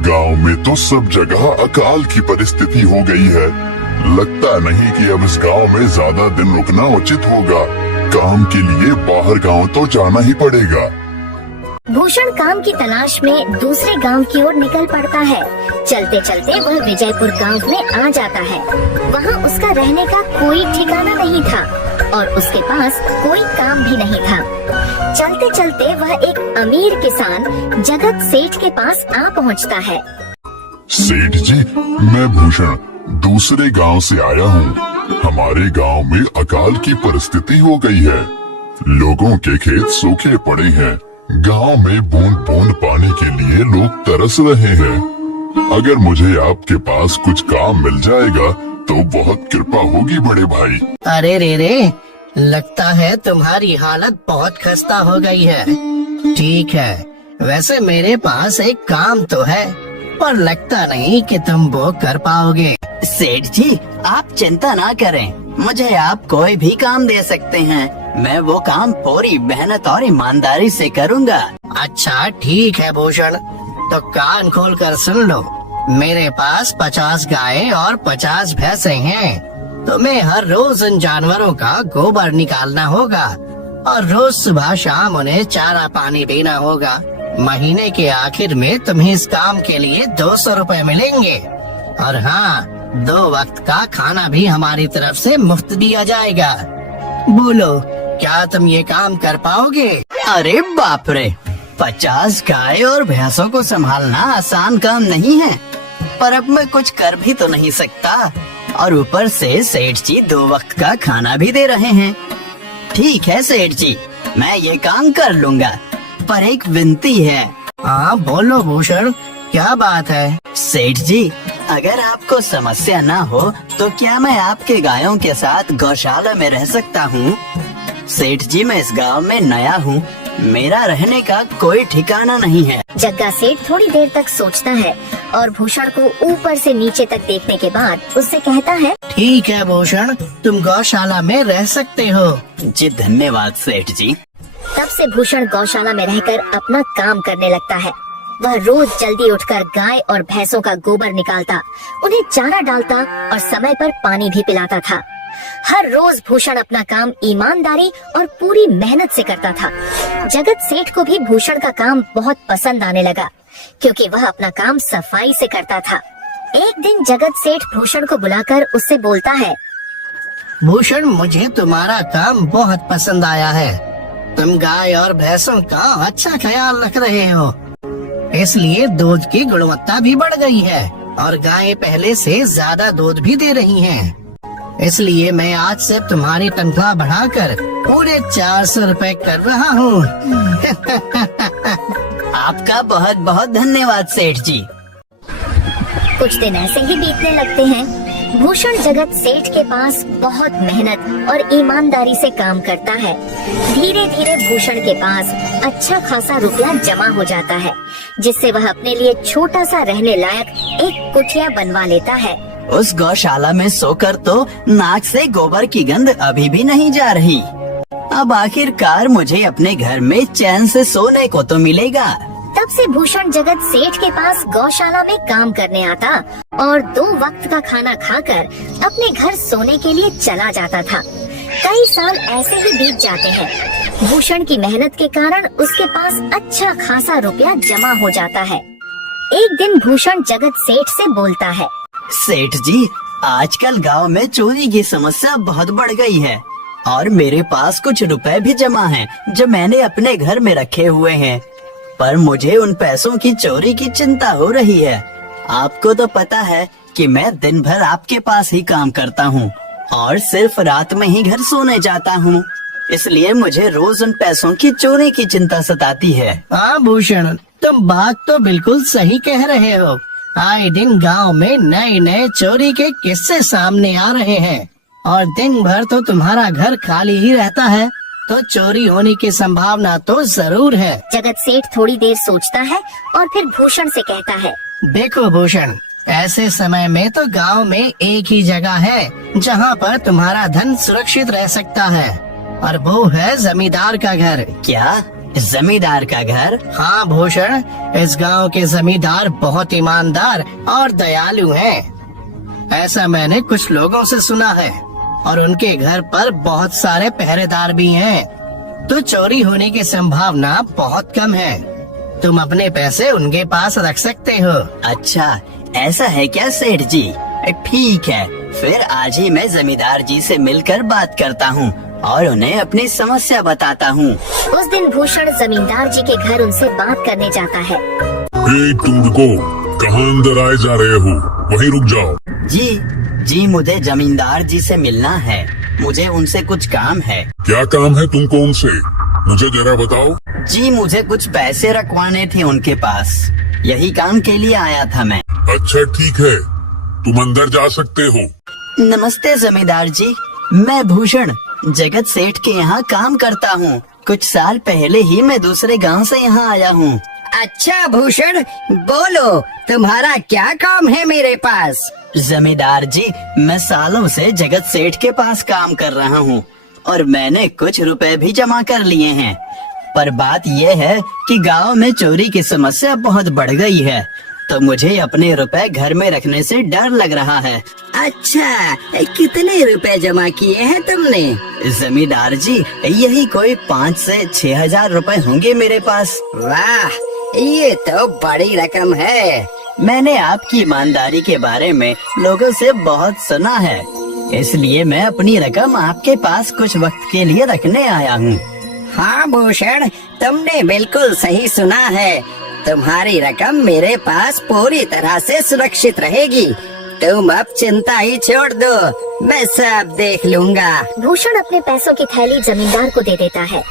गांव में तो सब जगह अकाल की परिस्थिति हो गई है। लगता नहीं कि अब इस गांव में ज्यादा दिन रुकना उचित होगा। काम के लिए बाहर गांव तो जाना ही पड़ेगा। भूषण काम की तलाश में दूसरे गांव की ओर निकल पड़ता है। चलते चलते वह विजयपुर गांव में आ जाता है। वहां उसका रहने का कोई ठिकाना नहीं था और उसके पास कोई काम भी नहीं था। चलते चलते वह एक अमीर किसान जगत सेठ के पास आ पहुंचता है। सेठ जी, मैं भूषण दूसरे गांव से आया हूँ। हमारे गांव में अकाल की परिस्थिति हो गई है। लोगों के खेत सूखे पड़े हैं। गांव में बूंद बूंद पानी के लिए लोग तरस रहे हैं। अगर मुझे आपके पास कुछ काम मिल जाएगा तो बहुत कृपा होगी बड़े भाई। अरे रे, लगता है तुम्हारी हालत बहुत खस्ता हो गई है। ठीक है, वैसे मेरे पास एक काम तो है, पर लगता नहीं कि तुम वो कर पाओगे। सेठ जी, आप चिंता ना करें, मुझे आप कोई भी काम दे सकते हैं। मैं वो काम पूरी मेहनत और ईमानदारी से करूँगा। अच्छा ठीक है भूषण, तो कान खोल कर सुन लो। मेरे पास 50 गायें और 50 भैंसे हैं। तुम्हें हर रोज उन जानवरों का गोबर निकालना होगा और रोज सुबह शाम उन्हें चारा पानी देना होगा। महीने के आखिर में तुम्हें इस काम के लिए 200 रुपए मिलेंगे। और हाँ, 2 वक्त का खाना भी हमारी तरफ से मुफ्त दिया जाएगा। बोलो, क्या तुम ये काम कर पाओगे? अरे बाप रे, 50 गाय और भैंसों को संभालना आसान काम नहीं है, पर अब मैं कुछ कर भी तो नहीं सकता। और ऊपर से सेठ जी 2 वक्त का खाना भी दे रहे हैं। ठीक है सेठ जी, मैं ये काम कर लूँगा, पर एक विनती है। हाँ बोलो भूषण, क्या बात है? सेठ जी, अगर आपको समस्या ना हो तो क्या मैं आपके गायों के साथ गौशाला में रह सकता हूँ? सेठ जी, मैं इस गांव में नया हूँ, मेरा रहने का कोई ठिकाना नहीं है। जग्गा सेठ थोड़ी देर तक सोचता है और भूषण को ऊपर से नीचे तक देखने के बाद उससे कहता है, ठीक है भूषण, तुम गौशाला में रह सकते हो। जी धन्यवाद सेठ जी। तब से भूषण गौशाला में रहकर अपना काम करने लगता है। वह रोज जल्दी उठकर गाय और भैंसों का गोबर निकालता, उन्हें चारा डालता और समय पर पानी भी पिलाता था। हर रोज भूषण अपना काम ईमानदारी और पूरी मेहनत से करता था। जगत सेठ को भी भूषण का काम बहुत पसंद आने लगा, क्योंकि वह अपना काम सफाई से करता था। एक दिन जगत सेठ भूषण को बुलाकर उससे बोलता है, भूषण, मुझे तुम्हारा काम बहुत पसंद आया है। तुम गाय और भैंसों का अच्छा ख्याल रख रहे हो, इसलिए दूध की गुणवत्ता भी बढ़ गई है और गायें पहले से ज्यादा दूध भी दे रही हैं। इसलिए मैं आज से तुम्हारी तनख्वाह बढ़ाकर पूरे 400 रुपए कर रहा हूँ। आपका बहुत बहुत धन्यवाद सेठ जी। कुछ दिन ऐसे ही बीतने लगते हैं। भूषण जगत सेठ के पास बहुत मेहनत और ईमानदारी से काम करता है। धीरे धीरे भूषण के पास अच्छा खासा रुपया जमा हो जाता है, जिससे वह अपने लिए छोटा सा रहने लायक एक कुटिया बनवा लेता है। उस गौशाला में सोकर तो नाक से गोबर की गंध अभी भी नहीं जा रही। अब आखिरकार मुझे अपने घर में चैन से सोने को तो मिलेगा। तब से भूषण जगत सेठ के पास गौशाला में काम करने आता और 2 वक्त का खाना खाकर अपने घर सोने के लिए चला जाता था। कई साल ऐसे ही बीत जाते हैं। भूषण की मेहनत के कारण उसके पास अच्छा खासा रुपया जमा हो जाता है। एक दिन भूषण जगत सेठ से बोलता है, सेठ जी, आजकल गांव में चोरी की समस्या बहुत बढ़ गई है और मेरे पास कुछ रुपए भी जमा हैं जो मैंने अपने घर में रखे हुए हैं, पर मुझे उन पैसों की चोरी की चिंता हो रही है। आपको तो पता है कि मैं दिन भर आपके पास ही काम करता हूँ और सिर्फ रात में ही घर सोने जाता हूँ, इसलिए मुझे रोज उन पैसों की चोरी की चिंता सताती है। हाँ भूषण, तुम बात तो बिल्कुल सही कह रहे हो। आए दिन गांव में नए नए चोरी के किस्से सामने आ रहे हैं और दिन भर तो तुम्हारा घर खाली ही रहता है, तो चोरी होने की संभावना तो जरूर है। जगत सेठ थोड़ी देर सोचता है और फिर भूषण से कहता है, देखो भूषण, ऐसे समय में तो गांव में एक ही जगह है जहां पर तुम्हारा धन सुरक्षित रह सकता है, और वो है जमींदार का घर। क्या जमींदार का घर? हाँ भूषण, इस गांव के जमींदार बहुत ईमानदार और दयालु हैं। ऐसा मैंने कुछ लोगों से सुना है और उनके घर पर बहुत सारे पहरेदार भी हैं। तो चोरी होने की संभावना बहुत कम है। तुम अपने पैसे उनके पास रख सकते हो। अच्छा, ऐसा है क्या सेठ जी? ठीक है, फिर आज ही मैं जमींदार जी से मिलकर बात करता हूँ और उन्हें अपनी समस्या बताता हूँ। उस दिन भूषण जमींदार जी के घर उनसे बात करने जाता है। तुम रुको, कहाँ अंदर आए जा रहे हो? वहीं रुक जाओ। जी, मुझे जमींदार जी से मिलना है। मुझे उनसे कुछ काम है। क्या काम है तुमको उनसे? मुझे जरा बताओ। जी, मुझे कुछ पैसे रखवाने थे उनके पास, यही काम के लिए आया था मैं। अच्छा ठीक है, तुम अंदर जा सकते हो। नमस्ते जमींदार जी, मैं भूषण जगत सेठ के यहाँ काम करता हूँ। कुछ साल पहले ही मैं दूसरे गांव से यहाँ आया हूँ। अच्छा भूषण, बोलो तुम्हारा क्या काम है मेरे पास? जमींदार जी, मैं सालों से जगत सेठ के पास काम कर रहा हूँ और मैंने कुछ रुपए भी जमा कर लिए हैं। पर बात यह है कि गांव में चोरी की समस्या बहुत बढ़ गई है, तो मुझे अपने रुपए घर में रखने से डर लग रहा है। अच्छा, कितने रुपए जमा किए हैं तुमने? जमींदार जी, यही कोई 5 से 6 हजार रुपए होंगे मेरे पास। वाह, ये तो बड़ी रकम है। मैंने आपकी ईमानदारी के बारे में लोगों से बहुत सुना है, इसलिए मैं अपनी रकम आपके पास कुछ वक्त के लिए रखने आया हूँ। हाँ भूषण, तुमने बिल्कुल सही सुना है। तुम्हारी रकम मेरे पास पूरी तरह से सुरक्षित रहेगी। तुम अब चिंता ही छोड़ दो, मैं सब देख लूँगा। भूषण अपने पैसों की थैली जमींदार को दे देता है।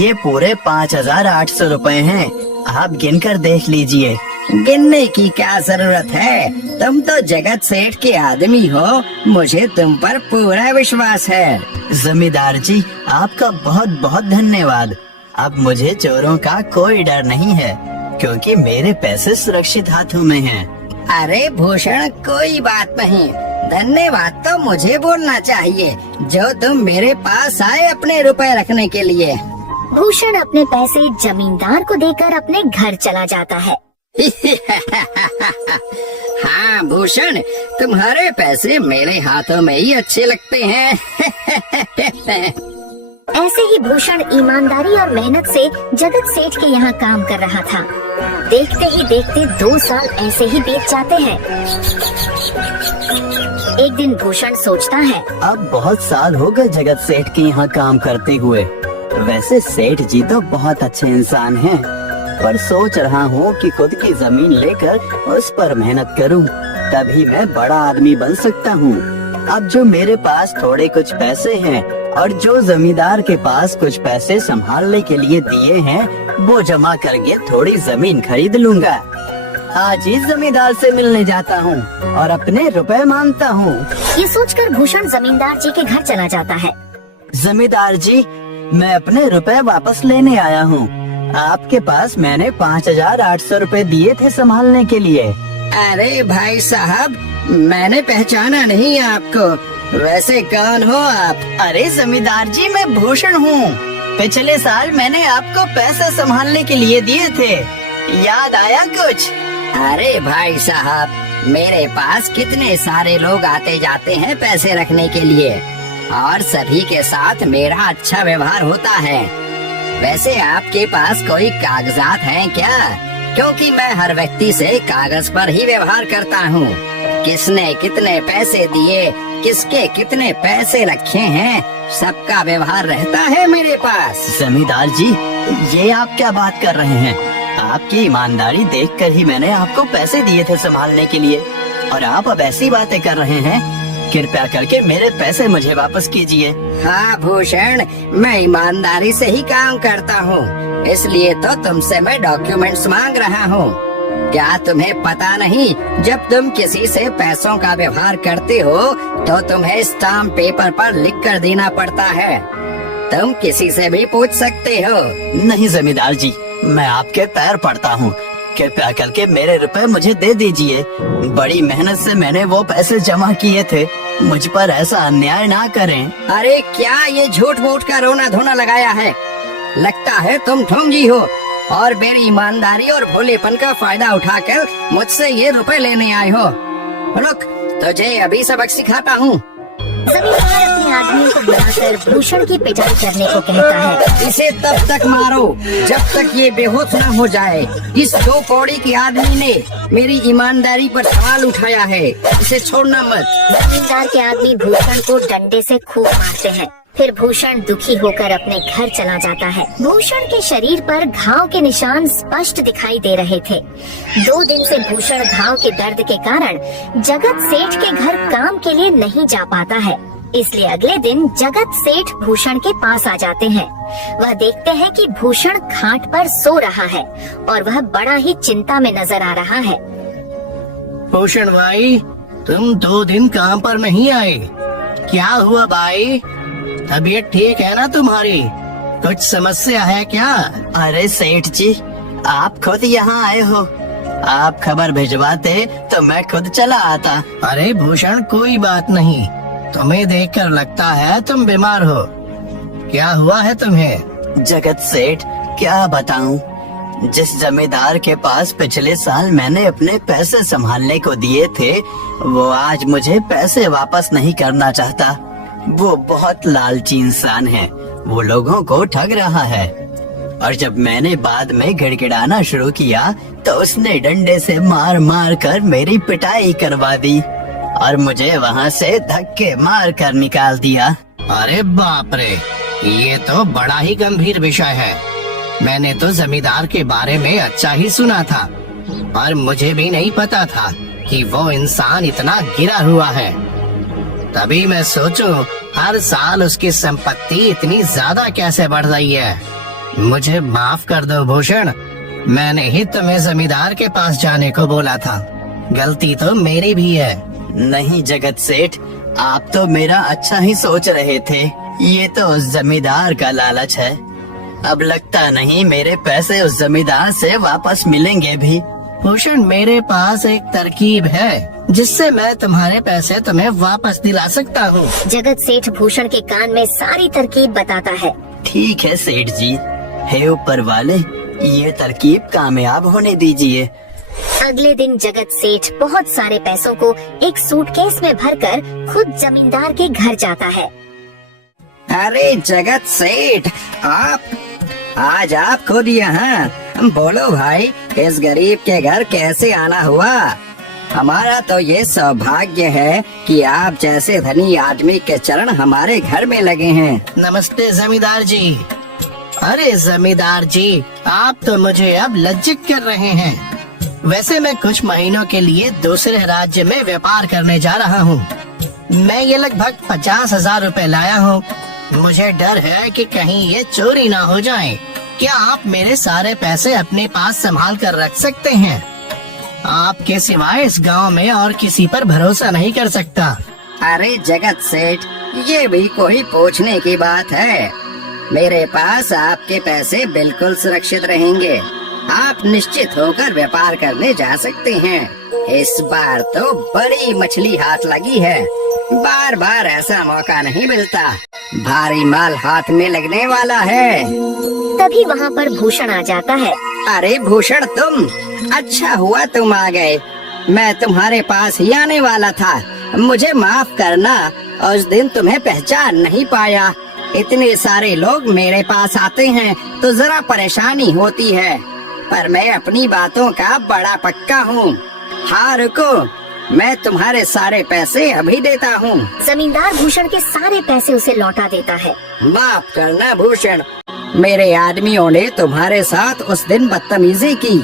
ये पूरे 5,800 रुपए हैं, आप गिन कर देख लीजिए। गिनने की क्या जरूरत है, तुम तो जगत सेठ के आदमी हो, मुझे तुम पर पूरा विश्वास है। जमींदार जी, आपका बहुत बहुत धन्यवाद। अब मुझे चोरों का कोई डर नहीं है, क्योंकि मेरे पैसे सुरक्षित हाथों में हैं। अरे भूषण, कोई बात नहीं, धन्यवाद तो मुझे बोलना चाहिए, जो तुम मेरे पास आए अपने रुपए रखने के लिए। भूषण अपने पैसे जमींदार को देकर अपने घर चला जाता है। हाँ भूषण, तुम्हारे पैसे मेरे हाथों में ही अच्छे लगते हैं। ऐसे ही भूषण ईमानदारी और मेहनत से जगत सेठ के यहाँ काम कर रहा था। देखते ही देखते 2 साल ऐसे ही बीत जाते हैं। एक दिन भूषण सोचता है, अब बहुत साल हो गए जगत सेठ के यहाँ काम करते हुए। वैसे सेठ जी तो बहुत अच्छे इंसान हैं, पर सोच रहा हूँ कि खुद की जमीन लेकर उस पर मेहनत करूँ, तभी मैं बड़ा आदमी बन सकता हूँ। अब जो मेरे पास थोड़े कुछ पैसे हैं और जो जमींदार के पास कुछ पैसे संभालने के लिए दिए हैं, वो जमा करके थोड़ी जमीन खरीद लूँगा। आज ही जमींदार से मिलने जाता हूँ और अपने रुपए मांगता हूँ। ये सोचकर भूषण जमींदार जी के घर चला जाता है। जमींदार जी, मैं अपने रुपए वापस लेने आया हूँ। आपके पास मैंने 5,800 रुपए दिए थे संभालने के लिए। अरे भाई साहब, मैंने पहचाना नहीं आपको, वैसे कौन हो आप? अरे जमींदार जी, मैं भूषण हूँ। पिछले साल मैंने आपको पैसे संभालने के लिए दिए थे, याद आया कुछ? अरे भाई साहब, मेरे पास कितने सारे लोग आते जाते हैं पैसे रखने के लिए, और सभी के साथ मेरा अच्छा व्यवहार होता है। वैसे आपके पास कोई कागजात हैं क्या? क्योंकि मैं हर व्यक्ति से कागज पर ही व्यवहार करता हूँ। किसने कितने पैसे दिए, किसके कितने पैसे रखे हैं, सबका व्यवहार रहता है मेरे पास। जमींदार जी, ये आप क्या बात कर रहे हैं? आपकी ईमानदारी देखकर ही मैंने आपको पैसे दिए थे संभालने के लिए, और आप अब ऐसी बातें कर रहे हैं। कृपया करके मेरे पैसे मुझे वापस कीजिए। हाँ भूषण, मैं ईमानदारी से ही काम करता हूँ, इसलिए तो तुमसे मैं डॉक्यूमेंट्स मांग रहा हूँ। क्या तुम्हें पता नहीं, जब तुम किसी से पैसों का व्यवहार करते हो तो तुम्हें स्टाम्प पेपर पर लिख कर देना पड़ता है। तुम किसी से भी पूछ सकते हो। नहीं जमींदार जी, मैं आपके पैर पड़ता हूँ, कृपया करके मेरे रुपए मुझे दे दीजिए। बड़ी मेहनत से मैंने वो पैसे जमा किए थे, मुझ पर ऐसा अन्याय ना करें। अरे क्या ये झूठ मूठ का रोना धोना लगाया है? लगता है तुम ढोंगी हो और मेरी ईमानदारी और भोलेपन का फायदा उठाकर मुझसे ये रुपए लेने आए हो। रुक, तुझे अभी सबक सिखाता हूँ। जमींदार अपने आदमियों को बुलाकर भूषण की पिटाई करने को कहता है। इसे तब तक मारो जब तक ये बेहोश न हो जाए। इस 2 कौड़ी के आदमी ने मेरी ईमानदारी पर सवाल उठाया है, इसे छोड़ना मत। जमींदार के आदमी भूषण को डंडे से खूब मारते हैं। फिर भूषण दुखी होकर अपने घर चला जाता है। भूषण के शरीर पर घाव के निशान स्पष्ट दिखाई दे रहे थे। 2 दिन से भूषण घाव के दर्द के कारण जगत सेठ के घर काम के लिए नहीं जा पाता है। इसलिए अगले दिन जगत सेठ भूषण के पास आ जाते हैं। वह देखते हैं कि भूषण खाट पर सो रहा है और वह बड़ा ही चिंता में नजर आ रहा है। भूषण भाई, तुम 2 दिन काम पर नहीं आए, क्या हुआ भाई? तबीयत ठीक है ना तुम्हारी? कुछ समस्या है क्या? अरे सेठ जी, आप खुद यहाँ आए हो। आप खबर भिजवाते तो मैं खुद चला आता। अरे भूषण, कोई बात नहीं, तुम्हें देखकर लगता है तुम बीमार हो। क्या हुआ है तुम्हें? जगत सेठ, क्या बताऊं, जिस जमींदार के पास पिछले साल मैंने अपने पैसे संभालने को दिए थे, वो आज मुझे पैसे वापस नहीं करना चाहता। वो बहुत लालची इंसान है, वो लोगों को ठग रहा है। और जब मैंने बाद में गिड़गिड़ाना शुरू किया तो उसने डंडे से मार मार कर मेरी पिटाई करवा दी और मुझे वहाँ से धक्के मार कर निकाल दिया। अरे बाप रे, ये तो बड़ा ही गंभीर विषय है। मैंने तो जमींदार के बारे में अच्छा ही सुना था और मुझे भी नहीं पता था कि वो इंसान इतना गिरा हुआ है। तभी मैं सोचूं हर साल उसकी संपत्ति इतनी ज्यादा कैसे बढ़ रही है। मुझे माफ कर दो भूषण, मैंने ही तुम्हें जमींदार के पास जाने को बोला था। गलती तो मेरी भी है। नहीं जगत सेठ, आप तो मेरा अच्छा ही सोच रहे थे। ये तो उस जमींदार का लालच है। अब लगता नहीं मेरे पैसे उस जमींदार से वापस मिलेंगे भी। भूषण, मेरे पास एक तरकीब है जिससे मैं तुम्हारे पैसे तुम्हें वापस दिला सकता हूँ। जगत सेठ भूषण के कान में सारी तरकीब बताता है। ठीक है सेठ जी, हे ऊपर वाले, ये तरकीब कामयाब होने दीजिए। अगले दिन जगत सेठ बहुत सारे पैसों को एक सूटकेस में भरकर खुद जमींदार के घर जाता है। अरे जगत सेठ, आज आप खुद यहाँ? बोलो भाई, इस गरीब के घर कैसे आना हुआ? हमारा तो ये सौभाग्य है कि आप जैसे धनी आदमी के चरण हमारे घर में लगे हैं। नमस्ते जमींदार जी। अरे जमींदार जी, आप तो मुझे अब लज्जित कर रहे हैं। वैसे मैं कुछ महीनों के लिए दूसरे राज्य में व्यापार करने जा रहा हूँ। मैं ये लगभग 50,000 रुपए लाया हूँ। मुझे डर है कि कहीं ये चोरी ना हो जाए। क्या आप मेरे सारे पैसे अपने पास संभाल कर रख सकते हैं? आपके सिवाय इस गांव में और किसी पर भरोसा नहीं कर सकता। अरे जगत सेठ, ये भी कोई पूछने की बात है? मेरे पास आपके पैसे बिल्कुल सुरक्षित रहेंगे। आप निश्चित होकर व्यापार करने जा सकते हैं। इस बार तो बड़ी मछली हाथ लगी है। बार बार ऐसा मौका नहीं मिलता। भारी माल हाथ में लगने वाला है। तभी वहाँ पर भूषण आ जाता है। अरे भूषण, तुम? अच्छा हुआ तुम आ गए। मैं तुम्हारे पास ही आने वाला था। मुझे माफ करना, उस दिन तुम्हें पहचान नहीं पाया। इतने सारे लोग मेरे पास आते हैं तो जरा परेशानी होती है, पर मैं अपनी बातों का बड़ा पक्का हूँ। हाँ रुको, मैं तुम्हारे सारे पैसे अभी देता हूँ। जमींदार भूषण के सारे पैसे उसे लौटा देता है। माफ करना भूषण, मेरे आदमियों ने तुम्हारे साथ उस दिन बदतमीजी की।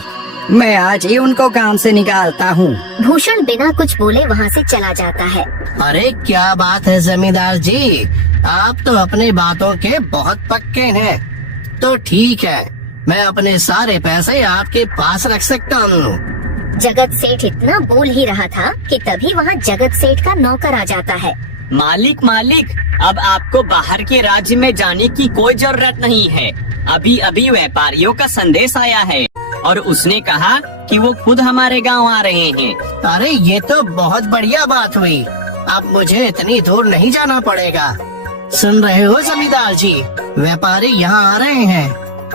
मैं आज ही उनको काम से निकालता हूँ। भूषण बिना कुछ बोले वहाँ से चला जाता है। अरे क्या बात है जमींदार जी, आप तो अपने बातों के बहुत पक्के हैं। तो ठीक है, मैं अपने सारे पैसे आपके पास रख सकता हूँ। जगत सेठ इतना बोल ही रहा था कि तभी वहाँ जगत सेठ का नौकर आ जाता है। मालिक मालिक, अब आपको बाहर के राज्य में जाने की कोई जरूरत नहीं है। अभी अभी व्यापारियों का संदेश आया है और उसने कहा कि वो खुद हमारे गांव आ रहे हैं। अरे ये तो बहुत बढ़िया बात हुई। अब मुझे इतनी दूर नहीं जाना पड़ेगा। सुन रहे हो जमींदार जी, व्यापारी यहाँ आ रहे हैं।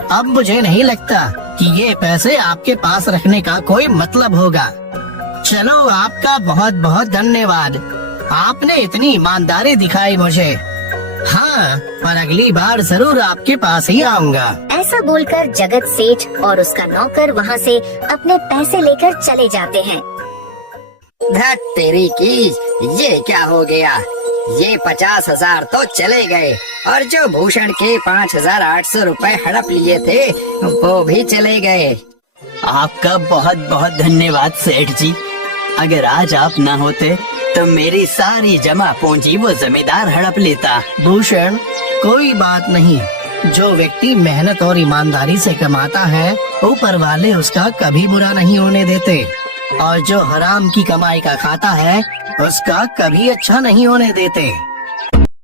अब मुझे नहीं लगता कि ये पैसे आपके पास रखने का कोई मतलब होगा। चलो, आपका बहुत बहुत धन्यवाद, आपने इतनी ईमानदारी दिखाई मुझे। हाँ, पर अगली बार जरूर आपके पास ही आऊँगा। ऐसा बोलकर जगत सेठ और उसका नौकर वहाँ से अपने पैसे लेकर चले जाते हैं। धत तेरी की, ये क्या हो गया? ये 50,000 तो चले गए और जो भूषण के 5,800 रुपए हड़प लिए थे वो भी चले गए। आपका बहुत बहुत धन्यवाद सेठ जी। अगर आज आप ना होते तो मेरी सारी जमा पूंजी वो जमींदार हड़प लेता। भूषण, कोई बात नहीं। जो व्यक्ति मेहनत और ईमानदारी से कमाता है, ऊपर वाले उसका कभी बुरा नहीं होने देते, और जो हराम की कमाई का खाता है उसका कभी अच्छा नहीं होने देते।